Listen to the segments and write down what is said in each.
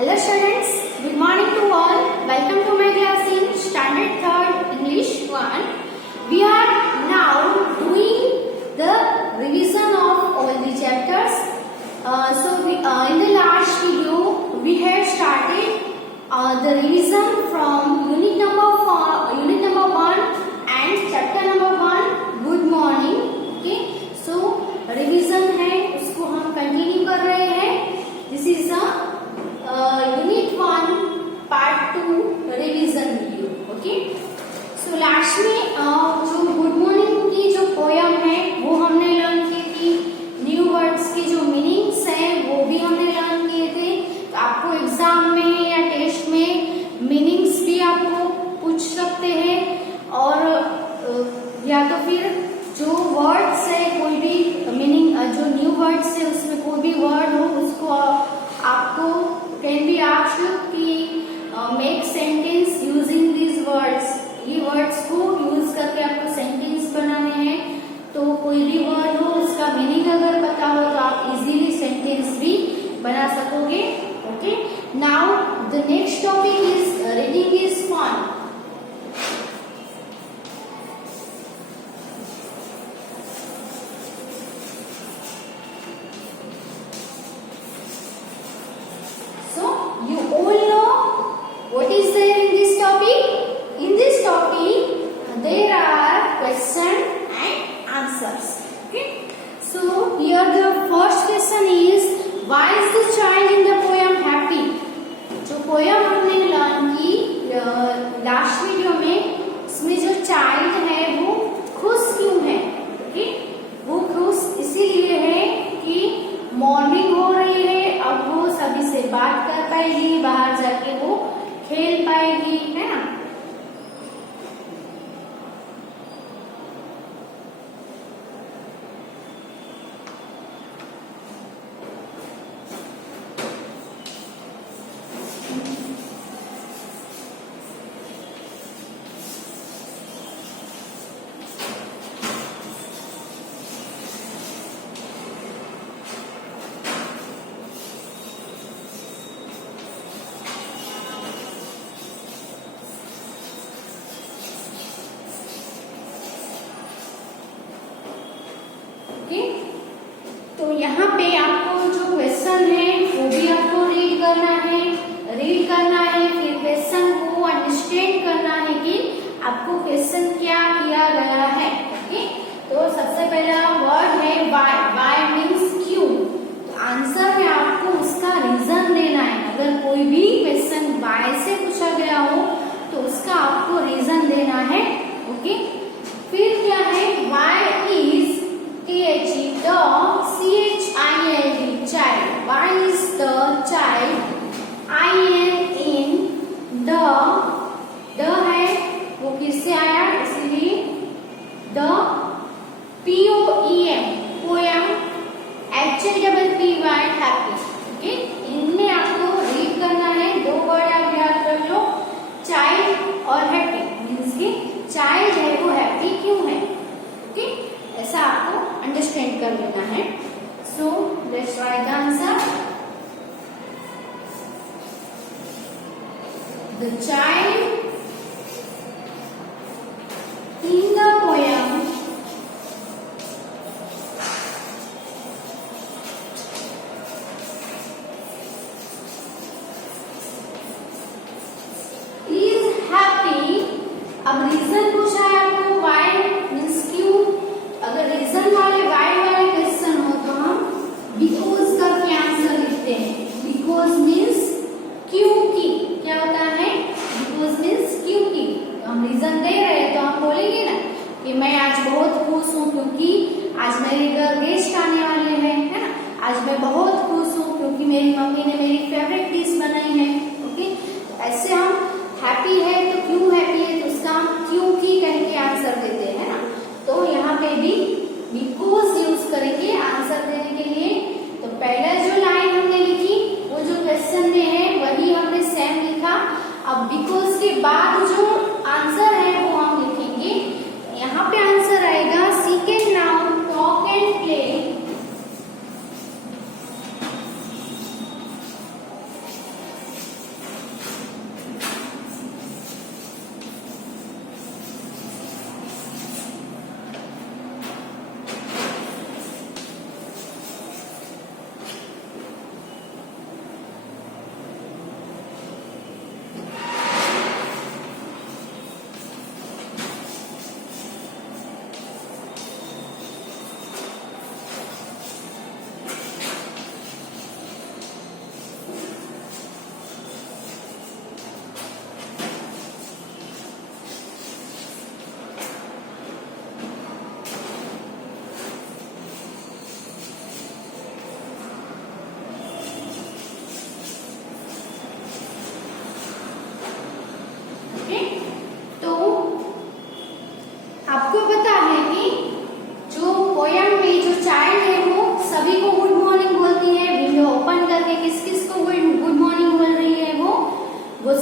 Hello students, good morning to all. Welcome to my class in Standard 3rd English 1. We are now doing the revision of all the chapters. In the last video, we had started the revision from unit number 1 and chapter number 1, Good Morning. Okay, so revision है उसको हम continue कर रहे हैं. This is a unit 1 part 2 revision video. Okay, so last में जो good morning की जो पोयम है वो हमने लर्न की थी. न्यू वर्ड्स के जो मीनिंग्स हैं वो भी हमने लर्न किए थे. तो आपको एग्जाम में या टेस्ट में मीनिंग्स भी आपको पूछ सकते हैं, और या तो फिर जो वर्ड्स है कोई भी मीनिंग जो न्यू वर्ड्स है उसमें कोई भी वर्ड हो उसको आपको कैन बी आस्क्ड कि make sentence using these words. ये वर्ड्स को यूज करके आपको सेंटेंस बनाने हैं. तो कोई भी वर्ड हो उसका मीनिंग अगर पता हो तो आप इजीली सेंटेंस भी बना सकोगे. Okay, now the next topic is reading is fun. You all know what is there in this topic? In this topic, there are questions and answers. Okay. So here the first question is, why is the child in the poem happy? जो poem हमने learn की last video में, उसमें जो child है वो खुश क्यों है? Okay? वो खुश इसीलिए है कि मॉर्निंग हो रही है, अब वो सभी से बात कर पाएगी, बाहर जाके वो खेल पाएगी, है ना. तो यहाँ पे आपको जो क्वेश्चन है वो भी आपको रीड करना है, फिर क्वेश्चन को अंडरस्टैंड करना है कि आपको क्वेश्चन क्या किया गया है. ओके, तो सबसे पहला वर्ड है वाई. वाई मीन्स क्यों. तो आंसर में आपको उसका रीजन देना है. अगर कोई भी क्वेश्चन वाई से पूछा गया हो तो उसका आपको रीजन देना है. ओके, फिर क्या है, why is child, child. Why is the child? in the है वो किससे आया, इसलिए the poem HAPPY happy. Okay, इनमें आपको रीड करना है. दो वर्ड आप याद कर लो, चाइल्ड और हैप्पी. मीन्स कि चाइल्ड है वो हैप्पी क्यों है. ओके, ऐसा आपको अंडरस्टैंड कर लेना है. सो let's right the answer. The child in the poem is happy. अब रीजन पूछा है आपको, व्हाई मीन्स क्यों. अगर रीजन वाले वाई वाले क्वेश्चन हो तो हम बिकॉज करके आंसर लिखते हैं. बिकॉज मीन्स क्योंकि. क्या होता है, बिकॉज मीन्स क्योंकि. तो हम रीजन दे रहे हैं तो हम बोलेंगे ना कि मैं आज बहुत खुश हूँ क्योंकि आज मेरे घर गेस्ट आने वाले हैं, है ना. आज मैं बहुत खुश हूँ क्योंकि मेरी मम्मी ने मेरी फेवरेट डिश बनाई है. ओके, ऐसे हम हैप्पी है तो क्यों हैप्पी है तो उसका हम क्योंकि कह के आंसर देते हैं ना. तो यहाँ पे भी बिकॉज यूज करेंगे आंसर देने के लिए. तो पहला जो लाइन हमने लिखी वो जो क्वेश्चन में है वही हमने सेम लिखा. अब बिकॉज के बाद जो आंसर है वो हम लिखेंगे. यहाँ पे आंसर आएगा second noun talk and play.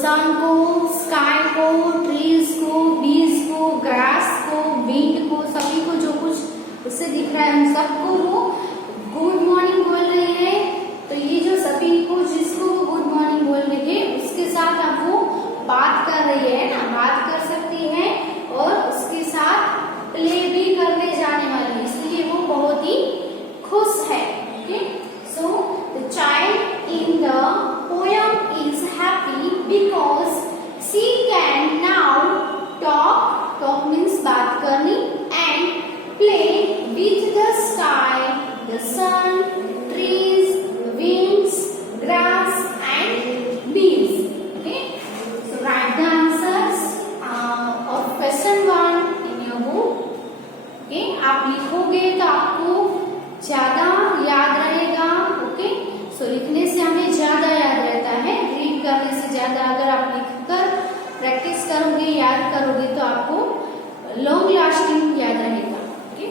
Sun को, स्काई को, ट्रीज को, बीज को, ग्रास को, विंड को, सभी को जो कुछ उससे दिख रहा है उन सबको वो गुड मॉर्निंग बोल रही है। तो ये जो सभी को जिसको वो गुड मॉर्निंग बोल रही है उसके साथ अब वो बात कर रही है ना, बात कर सकती है और उसके साथ प्ले भी करने जाने वाली है, इसलिए वो बहुत ही खुश है। Okay, so the child in the poem is happy because she can now talk, talk means बात करनी, and play with the sky, the sun, trees, winds, grass and bees. Okay, so write the answers of question 1 in your book. Okay, आप लिखोगे तो आपको ज्यादा याद रहेगा। Okay, सो लिखने से हमें ज्यादा याद रहता है, रीड करने से ज्यादा। अगर आप लिखकर प्रैक्टिस करोगे, याद करोगे तो आपको लॉन्ग लास्टिंग याद रहेगा। Okay,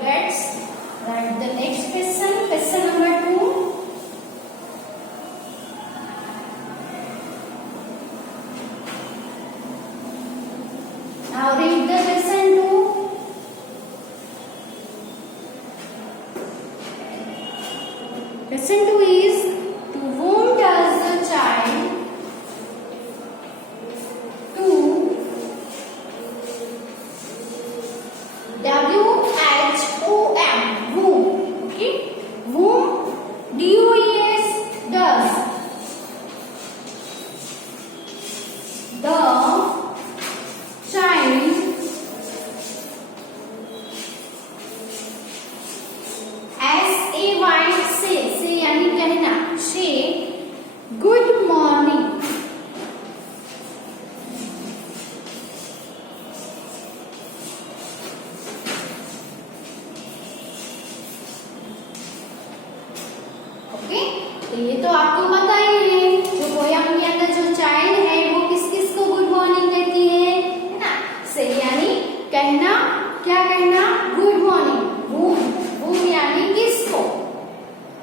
let's write the next question, question number 2. Now read the question 2. Question 2 is, to whom does the child to WHOM, whom, okay, whom DOES does the child SAY से यानी कहना, से good morning, तो ये तो आपको पता ही है, जो पोयम के अंदर जो चाइल्ड है वो किस किस को गुड मॉर्निंग कहती है ना, से यानी कहना, क्या कहना, गुड मॉर्निंग। वूम यानी किसको,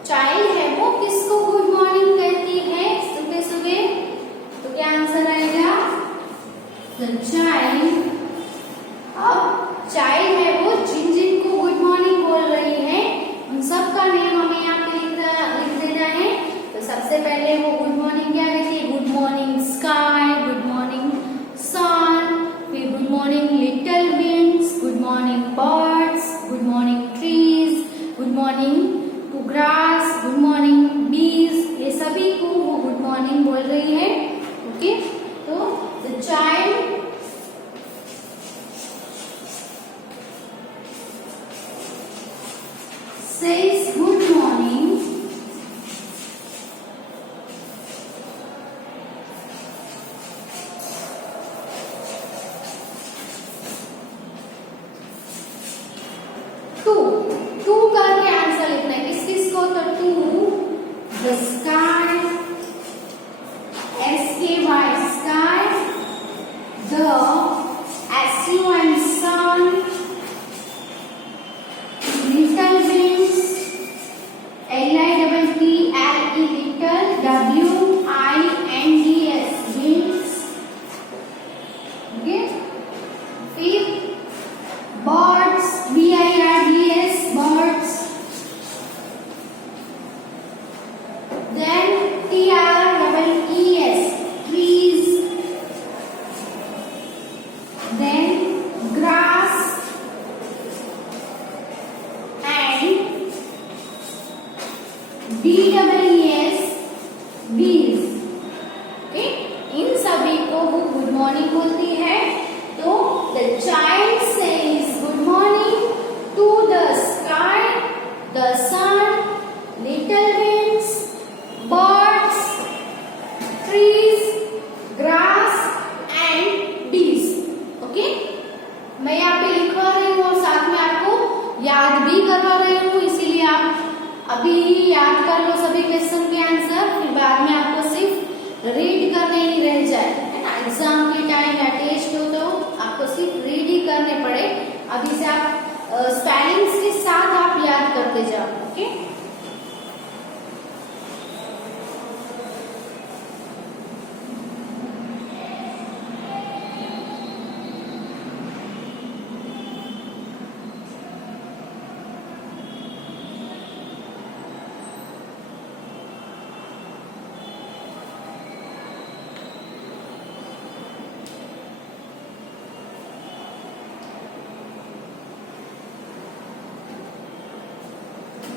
चाइल्ड है वो किसको गुड मॉर्निंग कहती है सुबह सुबह, तो क्या आंसर आएगा, द चाइल्ड। अब चाइल्ड है वो जिन जिन को गुड मॉर्निंग बोल रही है उन सब का नेम हमें यहाँ पे लिख देना है। तो सबसे पहले वो गुड मॉर्निंग क्या कहती है, good morning sky, good morning sun, फिर good morning little winds, good morning birds, good morning trees, good morning to grass, good morning bees, ये सभी को वो गुड मॉर्निंग बोल रही है। ओके, तो the child says good morning to करके आंसर लिखना है, किस किस को, तो to the sky, SKY sky, the SUN sun, little winds, LITTLE little, WINDS winds, okay, फिर birds, BIRDS birds, then TREES trees, then grass, BEES, bees. Okay, इन सभी को वो गुड मॉर्निंग बोलती है। तो the child says good morning to the sky, the sun, little winds, birds, trees, grass and bees. Okay, मैं यहाँ पे लिखवा रही हूँ और साथ में आपको याद भी करवा रही हूँ, इसीलिए आप अभी याद कर लो सभी क्वेश्चन के आंसर, फिर बाद में आपको सिर्फ रीड करने ही रह जाए, है ना। एग्जाम के टाइम या टेस्ट हो तो आपको सिर्फ रीड ही करने पड़े। अभी से आप स्पेलिंग्स के साथ आप याद करते जाओ। Okay,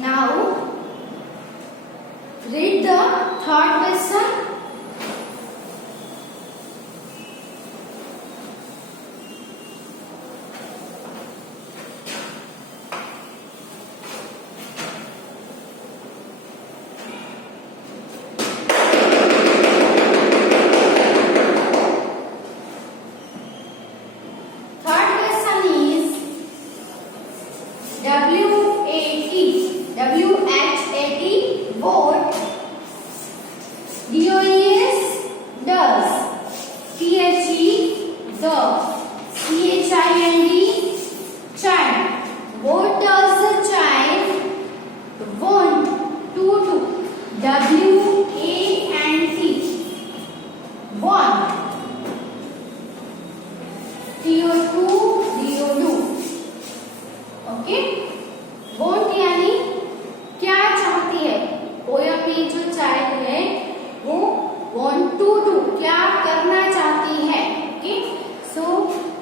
now read the third question. Third question is WHAT, what, DOES, does, THE, the, CHILD, child. What does the child want to do? WANT, want, TO2, DO2. Okay, vote यानी क्या चाहती है। पोयम में जो child है वो want to do, क्या करना चाहती है। ओके, सो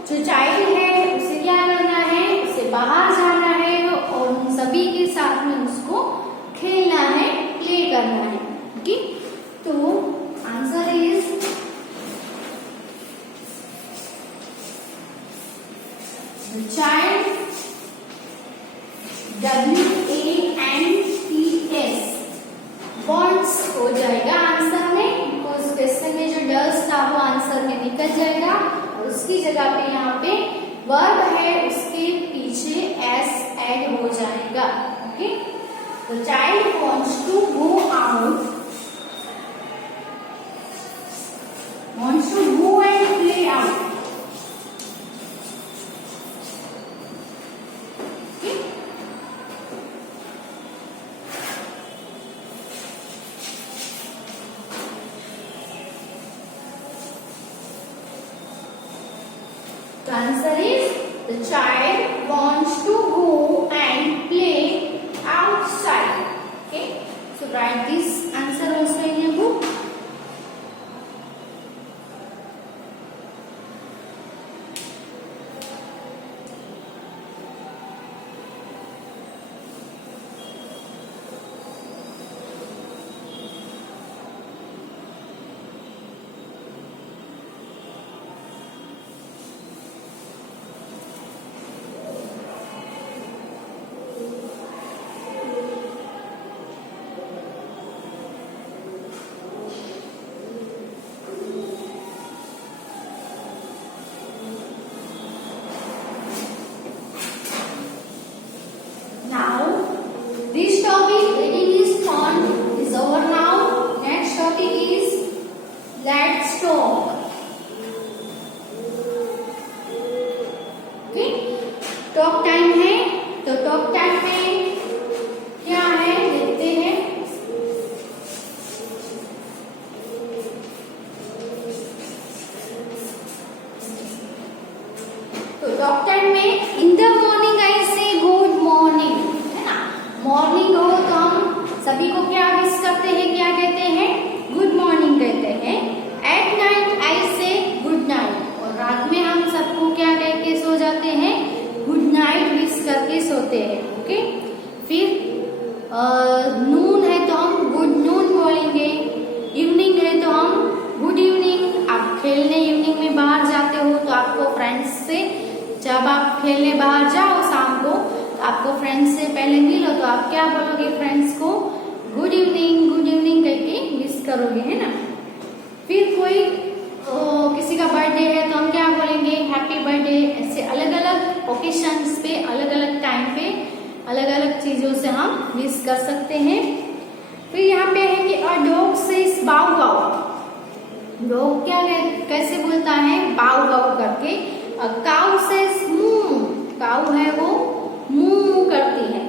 जो चाइल्ड है उसे क्या करना है, उसे बाहर जाना है और उन सभी के साथ में उसको खेलना है, प्ले करना है। ओके, तो answer is the child WANTS, wants हो जाएगा आंसर में, बिकॉज क्वेश्चन में जो डज था वो आंसर में निकल जाएगा और उसकी जगह पे यहाँ पे वर्ब है, उसके पीछे एस ऐड हो जाएगा। ओके, तो child wants to go out, wants to go and play out. The answer is the child wants to go and play outside. Okay, so write this answer also in your book. Talk time है, तो talk time में क्या है देखते हैं। तो talk time में in the morning I से गुड मॉर्निंग, है ना। मॉर्निंग हो तो हम सभी को क्या विश करते हैं, क्या कहते हैं, गुड मॉर्निंग कहते हैं। एट नाइट आई से गुड नाइट, और रात में हम सबको क्या कह के सो जाते हैं, गुड नाइट विश करके सोते हैं। ओके, फिर नून है तो हम गुड नून बोलेंगे। इवनिंग है तो हम गुड इवनिंग। आप खेलने इवनिंग में बाहर जाते हो तो आपको फ्रेंड्स से, जब आप खेलने बाहर जाओ शाम को तो आपको फ्रेंड्स से पहले मिलो तो आप क्या बोलोगे, फ्रेंड्स को गुड इवनिंग करके विश करोगे, है ना। फिर कोई किसी का बर्थडे है तो हम क्या बोलेंगे, हैप्पी बर्थडे। ऐसे अलग अलग ओकेशंस पे, अलग अलग टाइम पे, अलग अलग चीजों से हम विश कर सकते हैं। फिर यहाँ पे है कि अ डॉग सेज बाउ बाउ। डॉग क्या कैसे बोलता है, बाउ बाउ करके। अ काउ सेज मू। काउ है वो मू करती है।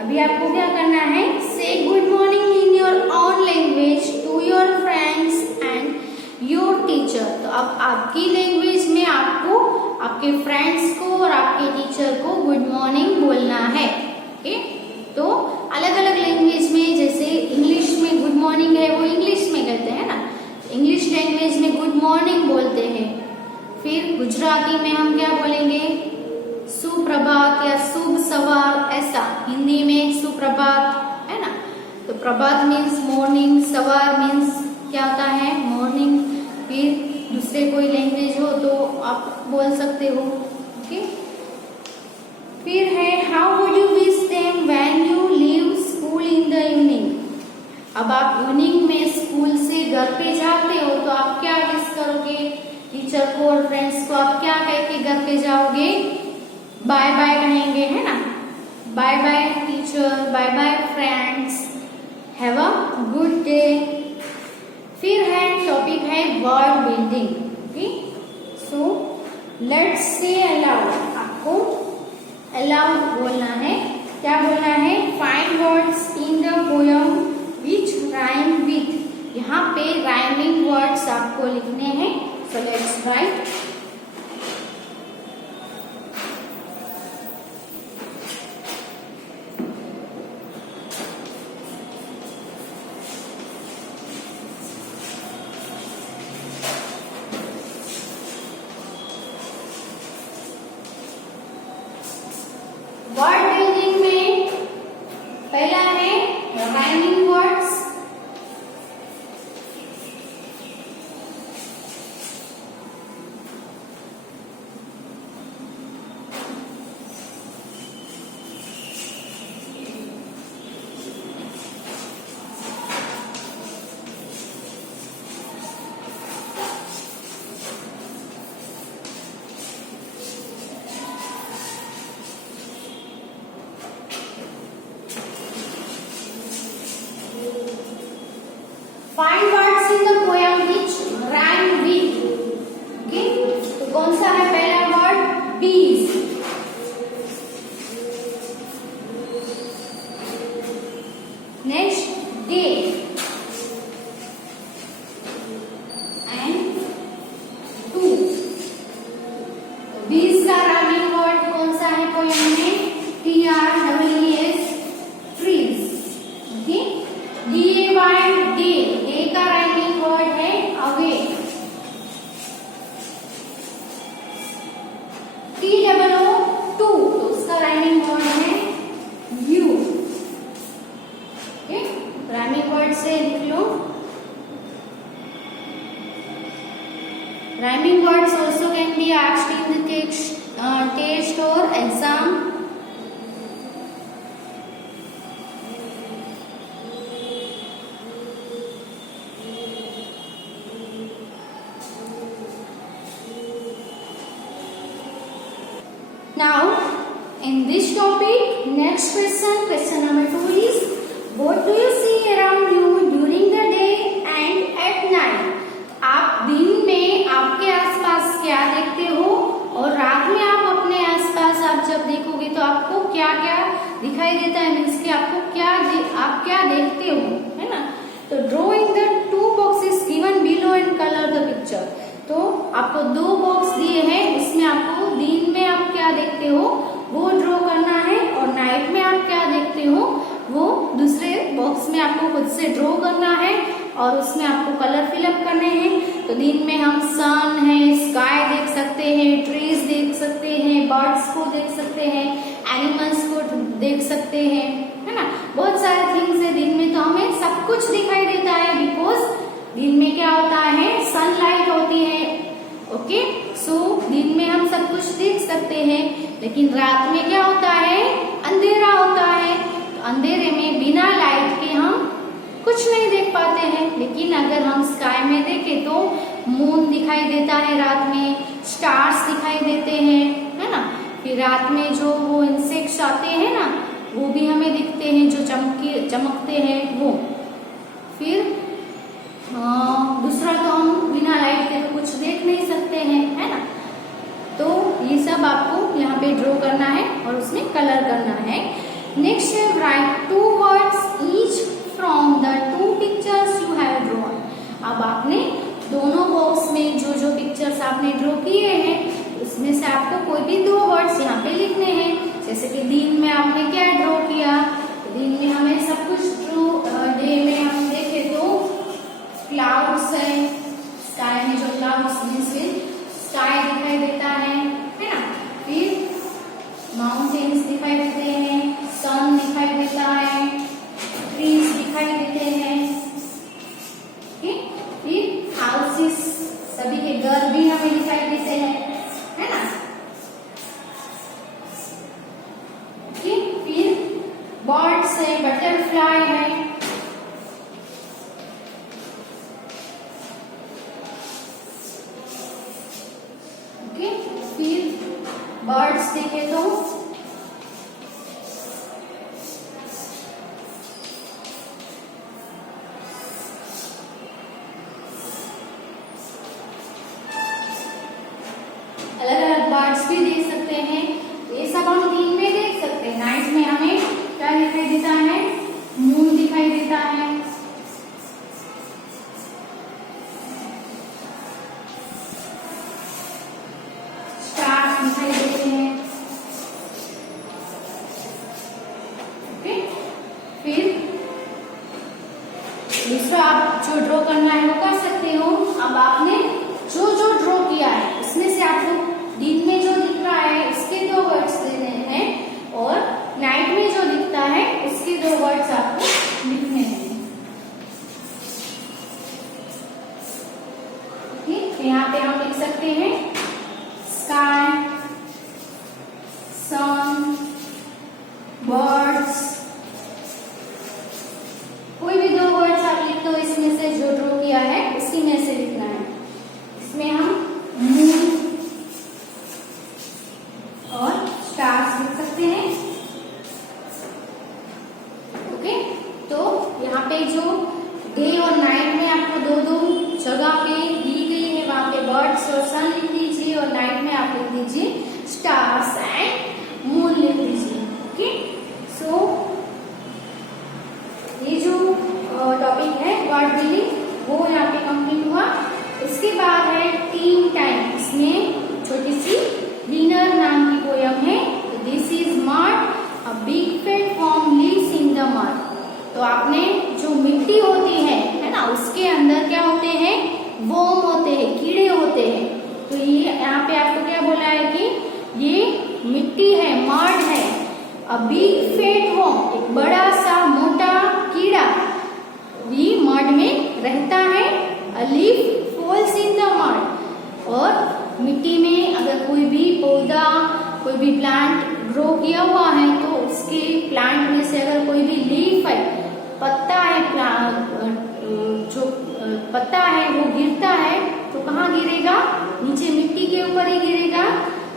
अभी आपको क्या करना है, say good morning in your own language to your friends and your teacher. तो अब आपकी लैंग्वेज में आपको आपके फ्रेंड्स को और आपके टीचर को गुड मॉर्निंग बोलना है। ओके, तो अलग अलग लैंग्वेज में, जैसे इंग्लिश में गुड मॉर्निंग है वो इंग्लिश में कहते हैं ना, इंग्लिश लैंग्वेज में गुड मॉर्निंग बोलते हैं। फिर गुजराती में हम क्या बोलेंगे, सुप्रभात या शुभ सवार, ऐसा। हिंदी में सुप्रभात, है ना। तो प्रभात मीन्स मॉर्निंग, सवार मीन्स क्या होता है, मॉर्निंग। फिर दूसरे कोई लैंग्वेज हो तो आप बोल सकते हो। ओके, फिर है how would you wish them when you leave school in the evening. अब आप इवनिंग में स्कूल से घर पे जाते हो तो आप क्या विश करोगे, टीचर को और फ्रेंड्स को आप क्या कह के घर पे जाओगे, बाय बाय कहेंगे, है ना। Bye bye teacher, bye bye friends, have a good day. फिर है टॉपिक है word building. Okay, so let's say aloud. आपको अलाउड बोलना है। क्या बोलना है, find words in the poem which rhyme with. यहाँ पे राइमिंग वर्ड्स आपको लिखने हैं। So let's write. Word building में पहला है rhyming words. Find words in the poem which rhyme with. Okay, तो कौन सा है पहला word, bees। Next day and two। bees का राइमिंग वर्ड कौन सा है पोयम में, TREES, trees। Okay, DAY day, day का राइमिंग वर्ड है अवे। TOO टू, तो उसका राइमिंग वर्ड है यू। ओके, राइमिंग वर्ड से लिख लो। Rhyming words also can be asked in the test or exam. Now, in this topic, next question number 2 is, what do you see around you during the day and at night? आप दिन में आपके आसपास क्या देखते हो और रात में आप अपने आसपास आप जब देखोगे तो आपको क्या क्या दिखाई देता है, मीन्स कि आपको आप क्या देखते हो, है ना। तो drawing the two boxes given below and colour the picture. तो आपको दो बॉक्स दिए हैं, उसमें आपको दिन में आप क्या देखते हो वो ड्रॉ करना है और नाइट में आप क्या देखते हो वो दूसरे बॉक्स में आपको खुद से ड्रॉ करना है और उसमें आपको कलर फिलअप करने हैं। तो दिन में हम सन है, स्काई देख सकते हैं, ट्रीज देख सकते हैं, बर्ड्स को देख सकते हैं, एनिमल्स को देख सकते हैं, है है ना। बहुत सारे थिंग्स है, दिन में तो हमें सब कुछ दिखाई देता है, बिकॉज दिन में क्या होता है, सनलाइट होती है। ओके, सो दिन में हम सब कुछ देख सकते हैं, लेकिन रात में क्या होता है, अंधेरा होता है। तो अंधेरे में बिना लाइट के हम कुछ नहीं देख पाते हैं। लेकिन अगर हम स्काई में देखें तो मून दिखाई देता है रात में, स्टार्स दिखाई देते हैं, है ना। फिर रात में जो वो इंसेक्ट्स आते हैं ना, वो भी हमें दिखते हैं, जो चमकते हैं वो। फिर दूसरा तो हम बिना लाइट के तो कुछ देख नहीं सकते हैं, है ना। तो ये सब आपको यहाँ पे ड्रॉ करना है और उसमें कलर करना है। नेक्स्ट है right 2 words each from the 2 pictures you have drawn. अब आपने दोनों बॉक्स में जो जो पिक्चर्स आपने ड्रॉ किए हैं, उसमें से आपको कोई भी 2 वर्ड्स यहाँ पे लिखने हैं। जैसे कि दिन में आपने क्या ड्रॉ किया, दिन में हमें सब कुछ ड्रॉ, डे में हम देखे तो क्लाउड्स है, स्काई में जो क्लाउड्स मीन्स स्काई दिखाई देता है ना। फिर माउंटेन्स दिखाई देते हैं, सन दिखाई देता है, ट्रीज दिखाई देते हैं। फिर हाउसेस, सभी के घर भी हमें दिखाई देते हैं, है ना। फिर बर्ड्स है, बटरफ्लाई है। ओके, फिर बर्ड्स देखे तो अलग अलग बर्ड्स भी देख सकते हैं। ये सब हम दिन में देख सकते हैं। नाइट में हमें क्या दिखाई देता है, मून दिखाई देता है, स्टार्स दिखाई देते हैं। ओके, फिर दूसरा आप जो ड्रॉ करना है वो कर सकते हो। अब आपने जो जो ड्रॉ किया है उसमें से आपको दिन में जो दिख रहा है उसके 2 वर्ड्स देने हैं, और नाइट में जो दिखता है उसके 2 वर्ड्स आपको लिखने हैं। ठीक, यहाँ पे हम लिख सकते हैं स्काई, सन, बर्ड्स। कोई भी 2 वर्ड्स आप लिख दो, इसमें से जो ड्रॉ किया है उसी में से लिखना है। इसमें हम मून और स्टार्स लिख सकते हैं। ओके, तो यहाँ पे जो डे और नाइट में आपको 2-2 जगह पे दी गई है, वहां पे बर्ड्स और सन लिख दीजिए, और नाइट में आप लिख दीजिए स्टार्स एंड मून लिख दीजिए। ओके, सो ये जो टॉपिक है वर्ड बिल्डिंग वो यहाँ पे कंप्लीट हुआ। इसके बाद है टीम टाइम। इसमें छोटी सी डिनर नाम की पोयम है। This is mud, a big fat worm lives in the mud. तो आपने जो मिट्टी होती है ना, उसके अंदर क्या होते हैं, वर्म होते हैं, कीड़े होते हैं। तो ये यहाँ पे आपको क्या बोला है कि ये मिट्टी है, मड है। अ बिग फैट वर्म, एक बड़ा सा मोटा कीड़ा भी मड में रहता है। A leaf falls in the mud, और मिट्टी में अगर कोई भी पौधा, कोई भी प्लांट ग्रो किया हुआ है तो उसके प्लांट में से अगर कोई भी लीफ है, पत्ता है, जो पत्ता है वो गिरता है तो कहाँ गिरेगा, नीचे मिट्टी के ऊपर ही गिरेगा।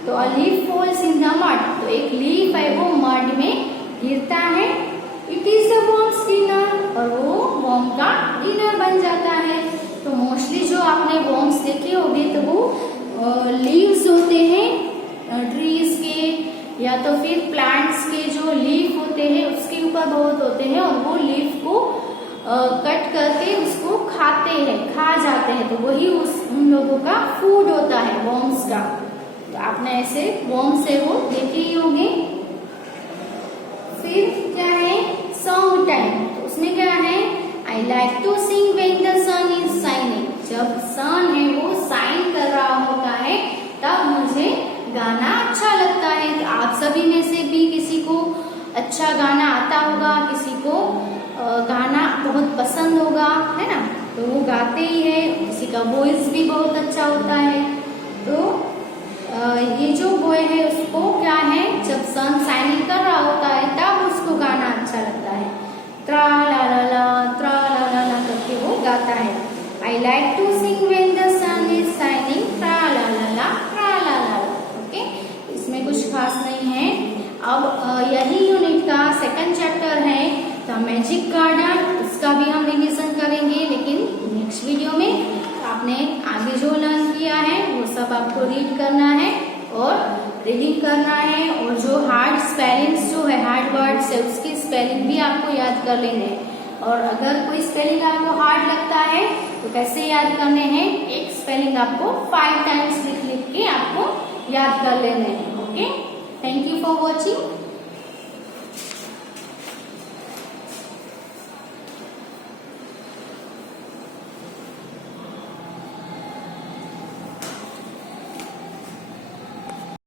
तो a leaf falls in the mud, तो एक लीफ है वो मड में गिरता है। It is the worms dinner, और वो वर्म का डिनर बन जाता है। तो मोस्टली जो आपने वर्म्स देखे होंगे तो वो लीव्स होते हैं ट्रीज के, या तो फिर प्लांट्स के जो लीफ होते हैं उसके ऊपर बहुत होते हैं, और वो लीफ को कट करके उसको खाते हैं, खा जाते हैं। तो वही उन लोगों का फूड होता है वर्म्स का। तो आपने ऐसे वर्म से वो देखे ही होंगे। फिर क्या है, सॉन्ग टाइम। तो उसमें क्या है, I like to sing when the sun is shining. जब सन है वो शाइन कर रहा होता है तब मुझे गाना अच्छा लगता है। आप सभी में से भी किसी को अच्छा गाना आता आता होगा, किसी को गाना बहुत पसंद होगा, है ना, तो वो गाते ही है, किसी का वॉइस भी बहुत अच्छा होता है। तो ये जो बॉय है उसको क्या है, जब सन शाइनिंग कर रहा होता है तब उसको गाना अच्छा लगता है, त्रा ला ला करके वो गाता है। I like to sing when the sun is shining, tra la La. Okay, इसमें कुछ खास नहीं है। अब यही यूनिट का सेकंड चैप्टर है द मैजिक गार्डन, इसका भी हम रिवीजन करेंगे, लेकिन नेक्स्ट वीडियो में। आपने आगे जो लर्न किया है वो सब आपको रीड करना है और रीडिंग करना है, और जो हार्ड स्पेलिंग्स जो है, हार्ड वर्ड्स है, उसकी स्पेलिंग भी आपको याद कर लेने हैं। और अगर कोई स्पेलिंग आपको हार्ड लगता है तो कैसे याद करने हैं, एक स्पेलिंग आपको 5 टाइम्स लिख के आपको याद कर लेने हैं। Okay, thank you for watching.